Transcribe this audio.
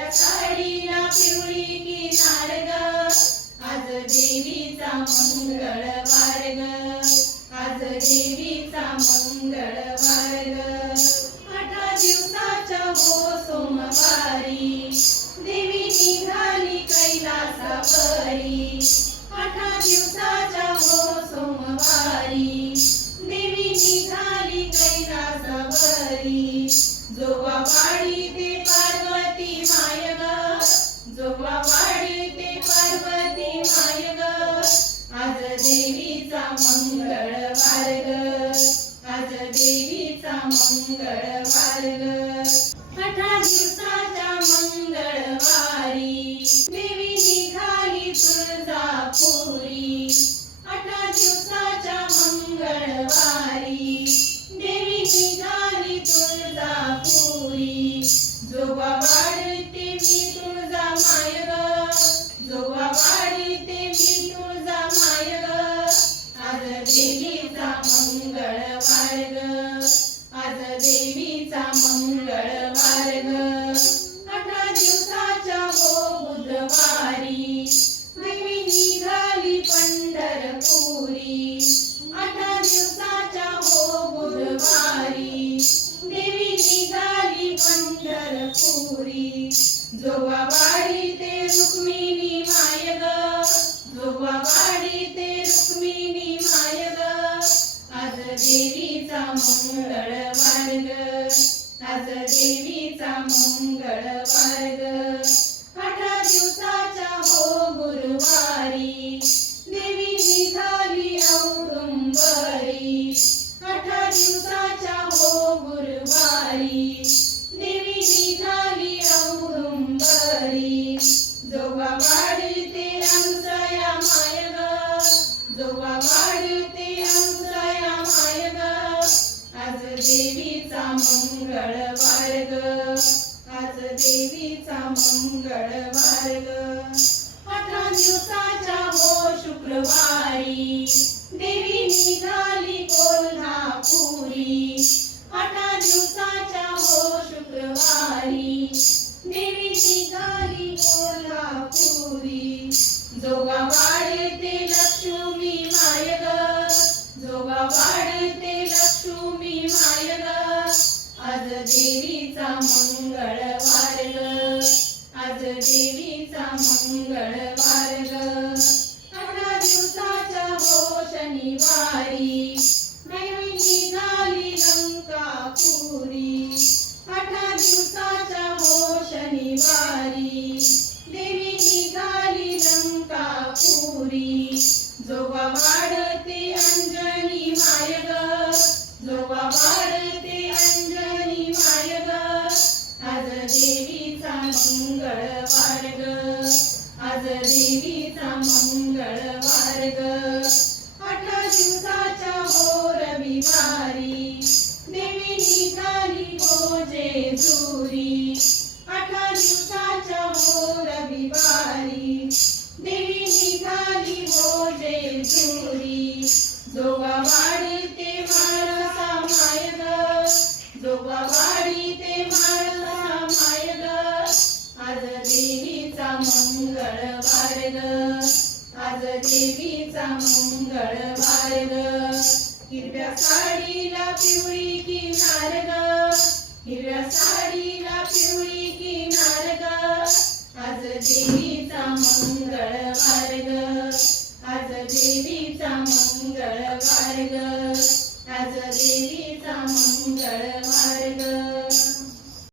हिरव्या साडीला पिवळी किनार ग, आज देवीचा मंगळवार ग, आज देवीचा मंगळवार ग. 8 दिवसाच्या हो सोमवारी देवी निघाली कैलासावरी. 8 दिवसाच्या हो सोमवारी देवी निघाली कैलासावरी. जोगवाडी ते पार्वती माय ग, जोगवाडी ते पार्वती माय ग, आज देवीचा मंगळवार ग, आज देवीचा मंगळवार ग. 8 दिवसाच्या मंगळवारी देवी निघाली तुळजापुरी. 8 दिवसाच्या मंगळवारी देवी निघाली तुळजापुरी. जोगवा वाढते मी तुळजा माय ग, जोगवा वाढते मी तुळजा माय ग, आज देवीचा मंगळवार ग, आज देवीचा मंगळवार ग. 8 दिवसाच्या हो बुधवारी देवी निघाली पंढरपुरी. 8 दिवसाच्या हो बुधवारी देवी निघाली पंढरपुरी. जोगवा वाढीते रुक्मिणी माय ग, जोगवा वाढीते रुक्मिणी माय ग, आज देवीचा मंगळवार ग, आज देवीचा मंगळवार ग. 8 दिवसाच्या हो गुरुवारी देवी निघाली औदुंबरी. 8 दिवसाच्या हो गुरुवारी देवी निघाली औदुंबरी. जोगवा वाढते अंसया माय ग, जोगवा वाढते अंसया माय ग, आज देवीचा मंगळवार ग, आज देवीचा मंगळवार ग. 8 दिवसाच्या हो शुक्रवारी देवी निघाली कोल्हापुरी. 8 दिवसाच्या हो शुक्रवारी देवी निघाली कोल्हापुरी. जोगवा वाढते लक्ष्मी माय ग, जोगवा वाढते लक्ष्मी माय ग, आज देवीचा मंगळवार ग, आज देवीचा मंगळवार ग. 8 दिवसाच्या हो शनिवारी देवी निघाली लंकापुरी. 8 दिवसाच्या हो शनिवारी देवी निघाली लंकापुरी. जोगवा वाढते अंजनी माय ग, जोगवा वाढते अंजनी माय ग, आज देवीचा मंगळवार ग, आज देवीचा मंगळवार ग. 8 दिवसाच्या हो रविवारी देवी निघाली जेजुरी. 8 दिवसाच्या हो रविवारी देवी निघाली जेजुरी. जोगवा वाढते म्हाळसा माय ग, जोगवा वाढते म्हाळसा माय ग, आज देवीचा मंगळवार ग, आज देवीचा मंगळवार ग. हिरव्या साडीला पिवळी किनार ग, हिरव्या साडीला पिवळी किनार ग, आज देवीचा मंगळवार ग, आज देवीचा मंगळवार ग, आज देवीचा मंगळवार